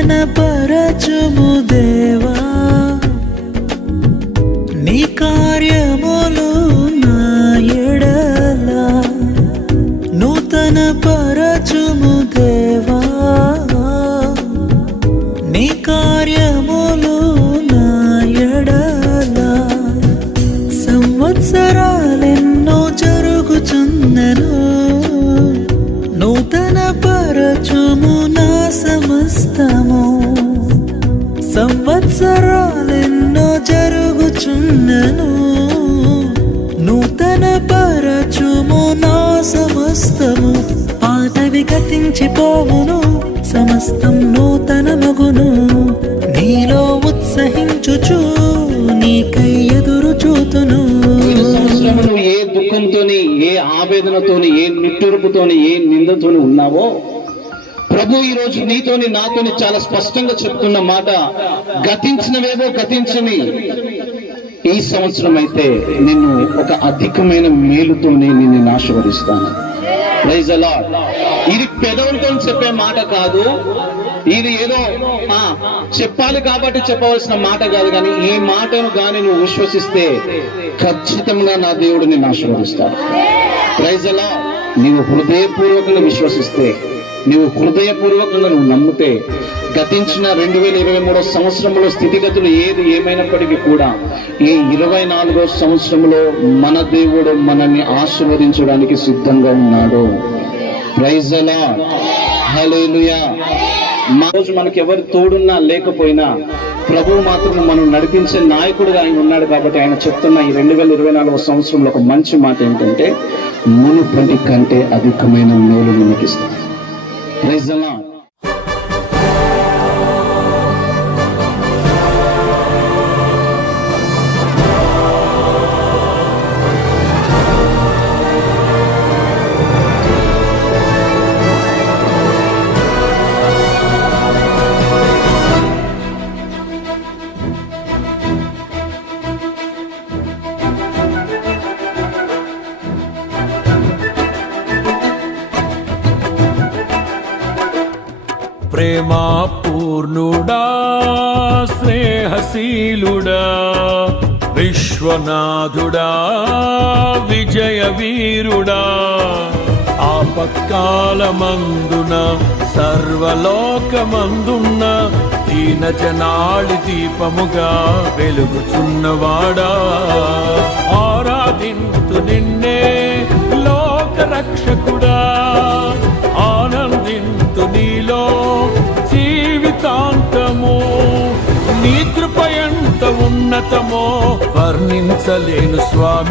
నూతన పరచుము దేవా, నీ కార్యములు నా ఎడల నూతన పరచుము దేవా, నీ కార్యములు నా ఎడల. సంవత్సరాలెన్నో జరుగుచున్నను, నూతన పరచుము నా సమస్తము. సంవత్సరాలెన్నో జరుగుచున్నను, నూతన పరచుము నా సమస్తము. పాతవి గతించిపోవును, సమస్తం నూతన మగును. నీలో ఉత్సహించుచు నీకై ఎదురు చూతును. ఏ దుఃఖంతోని, ఏ ఆవేదనతోని, ఏ నిట్టూర్పుతోని, ఏ నిందతోని ఉన్నావో ప్రభు ఈ రోజు నీతోని నాతోని చాలా స్పష్టంగా చెప్తున్న మాట, గతించినవేవో గతించని, ఈ సంవత్సరం అయితే నిన్ను ఒక అధికమైన మేలుతోనే నిన్ను ఆశీర్వదిస్తాను. Praise the Lord. ఇది పెదవులతో చెప్పే మాట కాదు, ఇది ఏదో చెప్పాలి కాబట్టి చెప్పవలసిన మాట కాదు, కానీ ఈ మాటను కానీ నువ్వు విశ్వసిస్తే ఖచ్చితంగా నా దేవుడు నిన్ను ఆశీర్వదిస్తాడు. Praise the Lord. నీవు హృదయపూర్వకంగా విశ్వసిస్తే, నీవు హృదయపూర్వకంగా నువ్వు నమ్మితే, గతించిన 2023 సంవత్సరంలో స్థితిగతులు ఏది ఏమైనప్పటికీ కూడా ఈ 24వ సంవత్సరంలో మన దేవుడు మనల్ని ఆశీర్వదించడానికి సిద్ధంగా ఉన్నాడు. Praise the Lord. హల్లెలూయా. రోజు మనకి ఎవరు తోడున్నా లేకపోయినా ప్రభువు మాత్రం మనం నడిపించే నాయకుడుగా ఆయన ఉన్నాడు. కాబట్టి ఆయన చెప్తున్న ఈ 2024వ సంవత్సరంలో ఒక మంచి మాట ఏంటంటే, మునుపటి కంటే అధికమైన మేలు మనకి ఇస్తాడు. Praise the Lord. ప్రేమా పూర్ణుడా, స్నేహశీలుడా, విశ్వనాథుడా, విజయ వీరుడా, ఆపత్కాలమందున సర్వలోకమందున్న దీన జనాళి దీపముగా వెలుగుచున్నవాడా, ఆరాధింతు నిన్నే లోక రక్షకుడా, ఆనందింతు నీలో జీవితాంతము. నీ కృప ఎంత ఉన్నతమో వర్ణించలేను స్వామి.